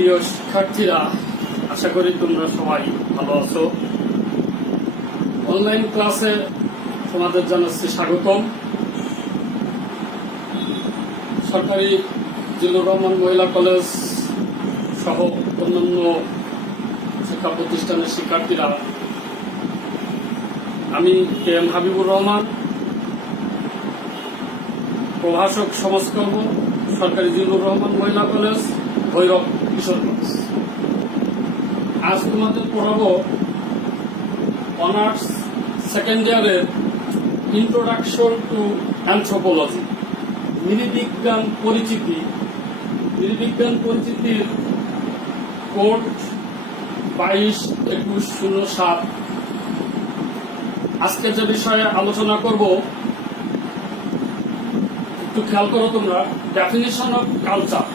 প্রিয় শিক্ষার্থীরা, আশা করি তোমরা সবাই ভালো আছো। অনলাইন ক্লাসে তোমাদের জানাচ্ছি স্বাগতম। সরকারি জিল্লুর রহমান মহিলা কলেজ সহ অন্যান্য শিক্ষা প্রতিষ্ঠানের শিক্ষার্থীরা, আমি কে এম হাবিবুর রহমান, প্রভাষক সমাজকর্ম, সরকারি জিল্লুর রহমান মহিলা কলেজ, ভৈরব কিশোরগঞ্জ। আজ তোমাদের পড়াবো অনার্স সেকেন্ড ইয়ারের ইন্ট্রোডাকশন টু অ্যানথ্রোপোলজি, নৃবিজ্ঞান পরিচিতি। নৃবিজ্ঞান পরিচিতির কোড 22-21-07। আজকে যে বিষয়ে আলোচনা করব একটু খেয়াল করো তোমরা। ডেফিনিশন অফ কালচার,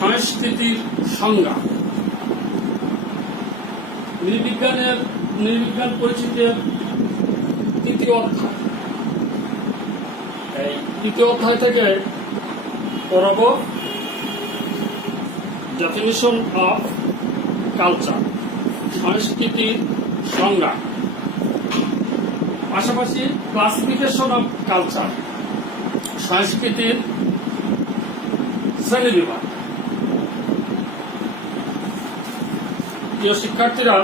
সংস্কৃতির সংজ্ঞা। নৃবিজ্ঞান পরিচিতির তৃতীয় অধ্যায়। এই তৃতীয় অধ্যায় থেকে পড়াব ডেফিনিশন অফ কালচার, সংস্কৃতির সংজ্ঞা, পাশাপাশি ক্লাসিফিকেশন অফ কালচার, সংস্কৃতির শ্রেণীবিভাগ। প্রিয় শিক্ষার্থীরা,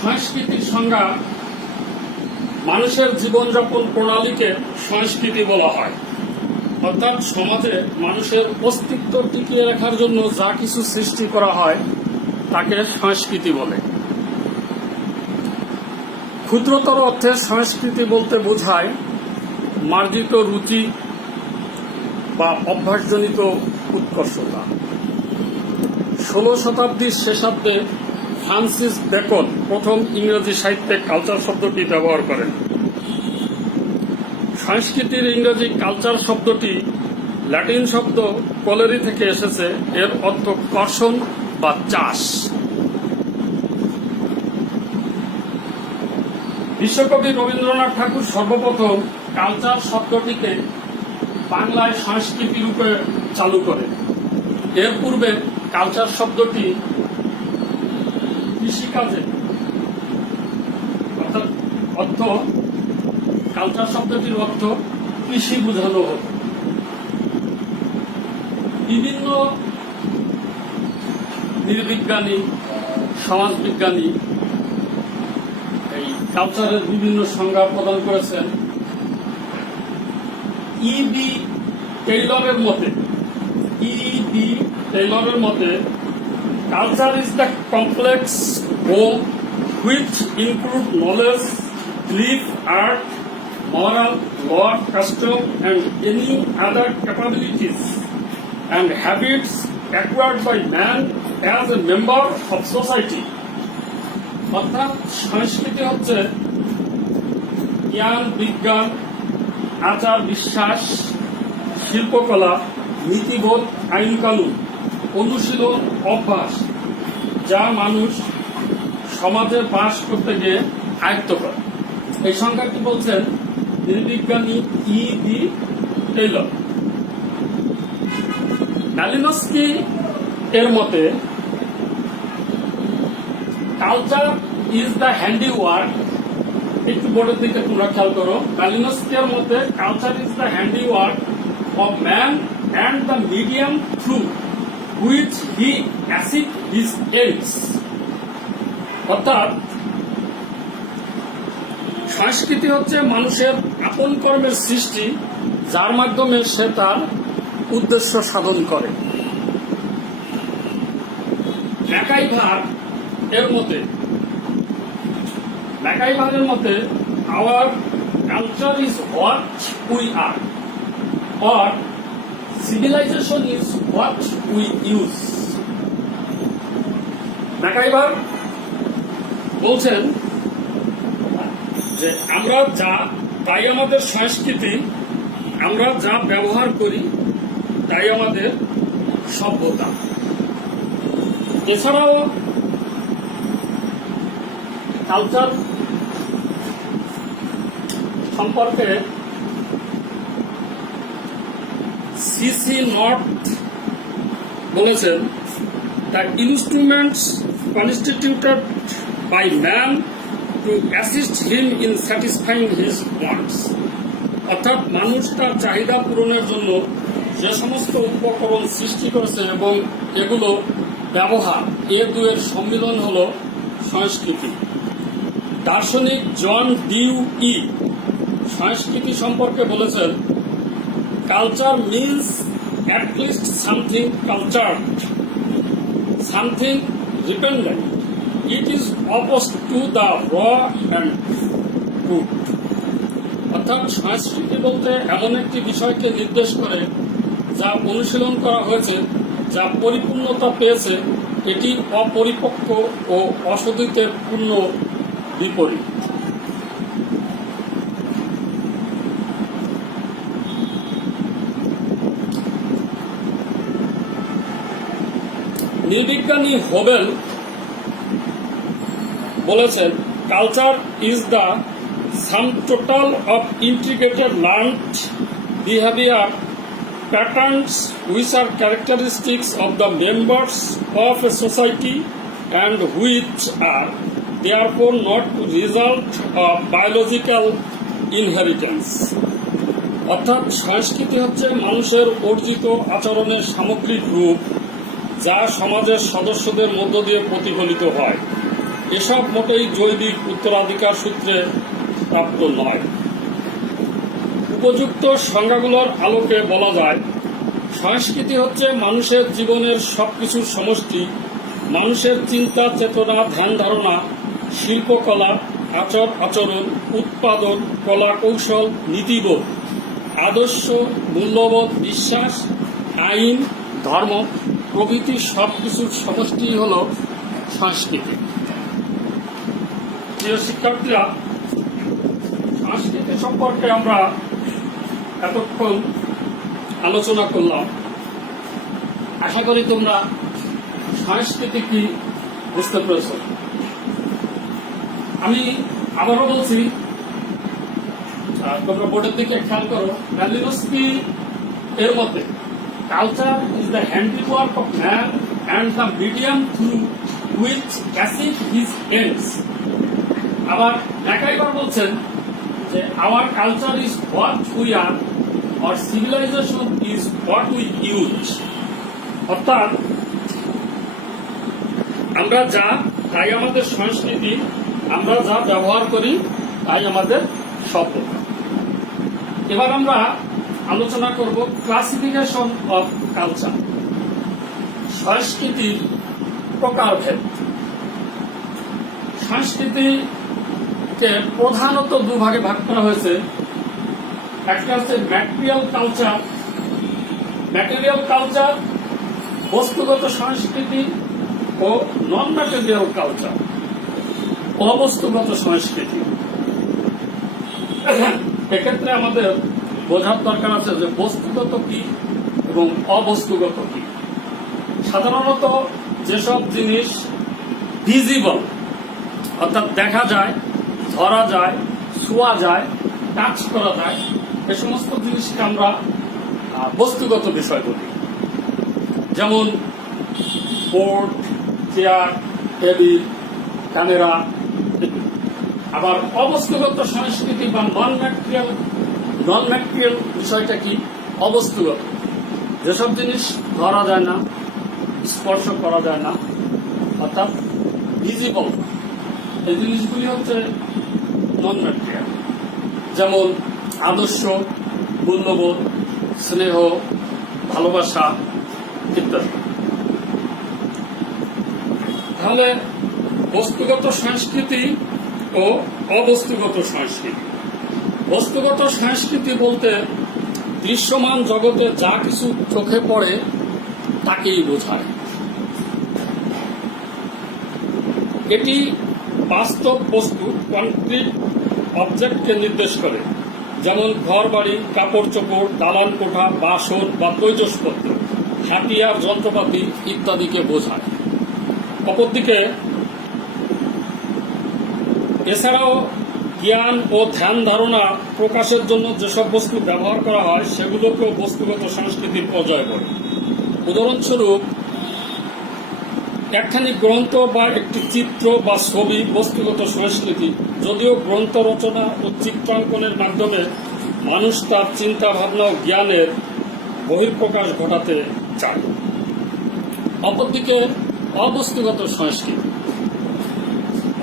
সংস্কৃতির সংজ্ঞা: মানুষের জীবনযাপন প্রণালীকে সংস্কৃতি বলা হয়। অর্থাৎ সমাজে মানুষের অস্তিত্ব টিকিয়ে রাখার জন্য যা কিছু সৃষ্টি করা হয় তাকে সংস্কৃতি বলে। ক্ষুদ্রতর অর্থে সংস্কৃতি বলতে বোঝায় মার্জিত রুচি বা অভ্যাসজনিত উৎকর্ষতা। 16 শতাব্দীর শেষার্ধে ফ্রান্সিস বেকন প্রথম ইংরেজি সাহিত্যে কালচার শব্দটি ব্যবহার করেন। সংস্কৃতির ইংরেজি কালচার শব্দটি ল্যাটিন শব্দ কলেরি থেকে এসেছে। এর অর্থ কর্ষণ বা চাষ। বিশ্বকবি রবীন্দ্রনাথ ঠাকুর সর্বপ্রথম কালচার শব্দটিকে বাংলায় সংস্কৃতি রূপে চালু করেন। এর পূর্বে কালচার শব্দটি কৃষিকাজে কালচার শব্দটির অর্থ কৃষি বোঝানো হতো। বিভিন্ন নৃবিজ্ঞানী, সমাজবিজ্ঞানী এই কালচারের বিভিন্ন সংজ্ঞা প্রদান করেছেন। E.B. টেইলরের মতে culture is the complex whole which include knowledge, belief, art, moral, law, custom, and any other capabilities and habits acquired by man as a member of society. অর্থাৎ সংস্কৃতি হচ্ছে জ্ঞান, বিজ্ঞান, আচার বিশ্বাস, শিল্পকলা, নীতিবোধ, আইন কানুন, অনুশীলন, অভ্যাস যা মানুষ সমাজে বাস করতে গিয়ে আয়ত্ত করে। এই সংজ্ঞাটি বলছেন নৃবিজ্ঞানী E.B. টেইলর। মালিনস্কি এর মতে কালচার ইজ দ্য হ্যান্ডিওয়ার্ক। একটু বোর্ডের দিকে তোমরা খেয়াল করো। মালিনস্কি এর মতে culture is the handiwork of man and the medium through which he achieves his ends. অর্থাৎ সংস্কৃতি হচ্ছে মানুষের আপন কর্মের সৃষ্টি, যার মাধ্যমে সে তার উদ্দেশ্য সাধন করে। ম্যাকাইভারের মতে our culture is what we are, or civilization is what we use. MacIver বলছেন যে আমরা যা, তাই আমাদের সংস্কৃতি। আমরা যা ব্যবহার করি তাই আমাদের সভ্যতা। এছাড়াও কালচার সম্পর্কে C.C. North বলেছেন, the instruments constituted by man to assist him in satisfying his wants. অর্থাৎ মানুষ তার চাহিদা পূরণের জন্য যে সমস্ত উপকরণ সৃষ্টি করেছে এবং এগুলো ব্যবহার, এ দুয়ের সম্মিলন হল সংস্কৃতি। দার্শনিক জন ডিউই সংস্কৃতি সম্পর্কে বলেছেন, culture means at least something cultured, something dependent. It is oppose to the র অ্যান্ড ট্রুথ। অর্থাৎ সংস্কৃতি বলতে এমন একটি বিষয়কে নির্দেশ করে যা অনুশীলন করা হয়েছে, যা পরিপূর্ণতা পেয়েছে, এটি অপরিপক্ক ও অসদিতের পূর্ণ বিপরীত। নৃবিজ্ঞানী হোবেল বলেছেন, culture is the sum total of integrated learned behaviour patterns which are characteristics of the members of a society and which are therefore not result of biological inheritance. অর্থাৎ সংস্কৃতি হচ্ছে মানুষের অর্জিত আচরণের সামগ্রিক রূপ, যা সমাজের সদস্যদের মধ্য দিয়ে প্রতিফলিত হয়। এসব মোটেই জৈবিক উত্তরাধিকার সূত্রে প্রাপ্ত নয়। উপযুক্ত সংজ্ঞাগুলোর আলোকে বলা যায়, সংস্কৃতি হচ্ছে মানুষের জীবনের সবকিছুর সমষ্টি। মানুষের চিন্তা, চেতনা, ধ্যান ধারণা, শিল্পকলা, আচার আচরণ, উৎপাদন, কলা কৌশল, নীতিবোধ, আদর্শ, মূল্যবোধ, বিশ্বাস, আইন, ধর্ম প্রভৃতি সবকিছুর সমষ্টি হল সংস্কৃতি। প্রিয় শিক্ষার্থীরা, সংস্কৃতি সম্পর্কে আমরা এতক্ষণ আলোচনা করলাম। আশা করি তোমরা সংস্কৃতি কি বুঝতে পেরেছ। আমি আবারও বলছি, তোমরা বোর্ডের দিকে খেয়াল করো। ম্যালিনস্কি এর মতে culture is the handiwork of man and the medium through which achieve his ends. আবার ম্যাকাইভার বলছেন যে our culture is what we are or civilization is what we use. অর্থাৎ আমরা যা, তাই আমাদের সংস্কৃতি, আমরা যা ব্যবহার করি তাই আমাদের সভ্যতা। এবার আমরা আলোচনা করব ক্লাসিফিকেশন অফ কালচার, সংস্কৃতির প্রকারভেদ। সংস্কৃতিকে প্রধানত দুভাগে ভাগ করা হয়েছে। একটা হচ্ছে ম্যাটেরিয়াল কালচার। ম্যাটেরিয়াল কালচার বস্তুগত সংস্কৃতি, ও নন ম্যাটেরিয়াল কালচার অবস্তুগত সংস্কৃতি। এক্ষেত্রে আমাদের বোঝার দরকার আছে যে বস্তুগত কি এবং অবস্তুগত কি। সাধারণত যেসব জিনিস ভিজিবল, অর্থাৎ দেখা যায়, ধরা যায়, ছোঁয়া যায়, টাচ করা যায়, এ সমস্ত জিনিসকে আমরা বস্তুগত বিষয় বলি। যেমন বোর্ড, চেয়ার, টেবিল, ক্যামেরা। আবার অবস্তুগত সংস্কৃতি বা নন ম্যাটেরিয়াল বিষয়টা কি? অবস্তুগত, যেসব জিনিস ধরা যায় না, স্পর্শ করা যায় না, অর্থাৎ ভিজিবল, এই জিনিসগুলি হচ্ছে নন ম্যাটেরিয়াল। যেমন আদর্শ, মূল্যবোধ, স্নেহ, ভালোবাসা ইত্যাদি। তাহলে বস্তুগত সংস্কৃতি ও অবস্তুগত সংস্কৃতি। বস্তুগত সংস্কৃতি বলতে দৃশ্যমান জগতে যা কিছু চোখে পড়ে তাকেই বোঝায়। এটি বাস্তব বস্তু, কনক্রিট অবজেক্টকে নির্দেশ করে, যেমন ঘর বাড়ি, কাপড় চোপড়, দালান কোঠা, বাসন বা তৈজসপত্র, হাতিয়ার, যন্ত্রপাতি ইত্যাদিকে বোঝায়। অপরদিকে এছাড়াও জ্ঞান ও ধ্যান ধারণা প্রকাশের জন্য যেসব বস্তু ব্যবহার করা হয় সেগুলোকেও বস্তুগত সংস্কৃতির পর্যায়ে পড়ে। উদাহরণস্বরূপ একখানি গ্রন্থ বা একটি চিত্র বা ছবি বস্তুগত সংস্কৃতি। যদিও গ্রন্থ রচনা ও চিত্রাঙ্কনের মাধ্যমে মানুষ তার চিন্তা ভাবনা ও জ্ঞানের বহিঃপ্রকাশ ঘটাতে চায়। অপরদিকে অবস্তুগত সংস্কৃতি।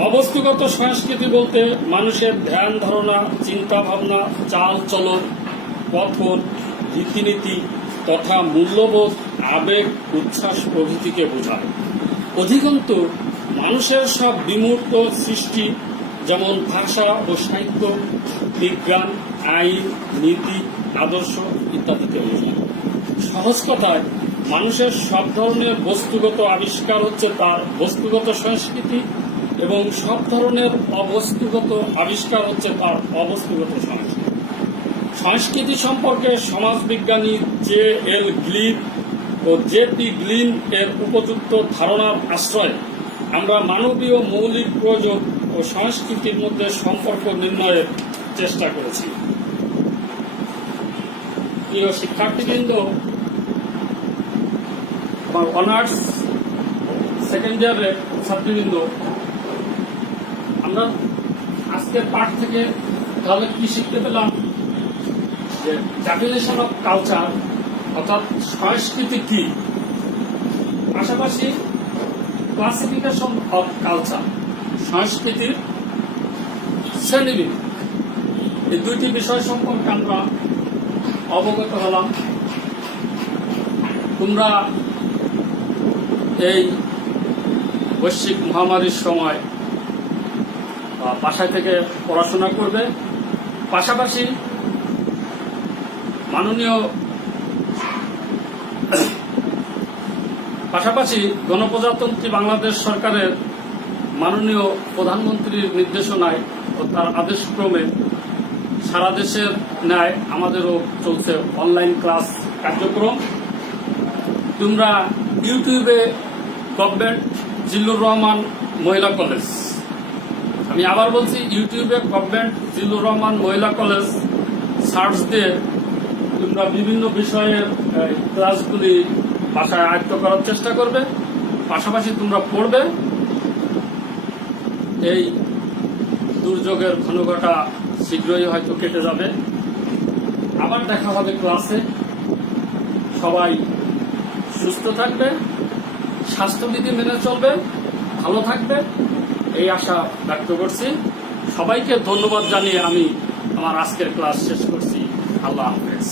অবস্তুগত সংস্কৃতি বলতে মানুষের ধ্যান ধারণা, চিন্তা ভাবনা, চাল চলন, কথন, রীতিনীতি তথা মূল্যবোধ, আবেগ, উচ্ছ্বাস প্রভৃতিকে বোঝায়। অধিকন্তু মানুষের সব বিমূর্ত সৃষ্টি, যেমন ভাষা ও সাহিত্য, বিজ্ঞান, আইন, নীতি, আদর্শ ইত্যাদিকে বোঝায়। সহজ কথায় মানুষের সব ধরনের বস্তুগত আবিষ্কার হচ্ছে তার বস্তুগত সংস্কৃতি এবং সব ধরনের অবস্তুগত আবিষ্কার হচ্ছে তার অবস্তুগত সংস্কৃতি। সংস্কৃতি সম্পর্কে সমাজবিজ্ঞানী জে.এল. গ্লিন ও জে.পি. গ্লিন এর উপযুক্ত ধারণার আশ্রয়ে আমরা মানবীয় মৌলিক প্রয়োজন ও সংস্কৃতির মধ্যে সম্পর্ক নির্ণয়ের চেষ্টা করেছি। প্রিয় শিক্ষার্থীবৃন্দ, অনার্স সেকেন্ড ইয়ারের ছাত্রবৃন্দ, আমরা আজকের পাঠ থেকে তাহলে কি শিখতে পেলাম? যে ডেফিনেশন অফ কালচার অর্থাৎ সংস্কৃতি কি, পাশাপাশি ক্লাসিফিকেশন অফ কালচার সংস্কৃতির শ্রেণীবিভাগ, এই দুইটি বিষয় সম্পর্কে আমরা অবগত হলাম। তোমরা এই বৈশ্বিক মহামারীর সময় বাসায় থেকে পড়াশোনা করবে, পাশাপাশি গণপ্রজাতন্ত্রী বাংলাদেশ সরকারের মাননীয় প্রধানমন্ত্রীর নির্দেশনায় ও তার আদেশক্রমে সারা দেশের ন্যায় আমাদেরও চলছে অনলাইন ক্লাস কার্যক্রম। তোমরা ইউটিউবে গভর্নমেন্ট জিল্লুর রহমান মহিলা কলেজ, আমি আবার বলছি, ইউটিউবে গভর্নমেন্ট জিল্লুর রহমান মহিলা কলেজ সার্চ দিয়ে তোমরা বিভিন্ন বিষয়ের ক্লাসগুলি বাসায় আয়ত্ত করার চেষ্টা করবে, পাশাপাশি তোমরা পড়বে। এই দুর্যোগের ঘনঘটা শীঘ্রই হয়তো কেটে যাবে, আবার দেখা হবে ক্লাসে। সবাই সুস্থ থাকবে, স্বাস্থ্যবিধি মেনে চলবে, ভালো থাকবে, এই আশা ব্যক্ত করছি। সবাইকে ধন্যবাদ জানিয়ে আমি আমার আজকের ক্লাস শেষ করছি। আল্লাহ হাফেজ।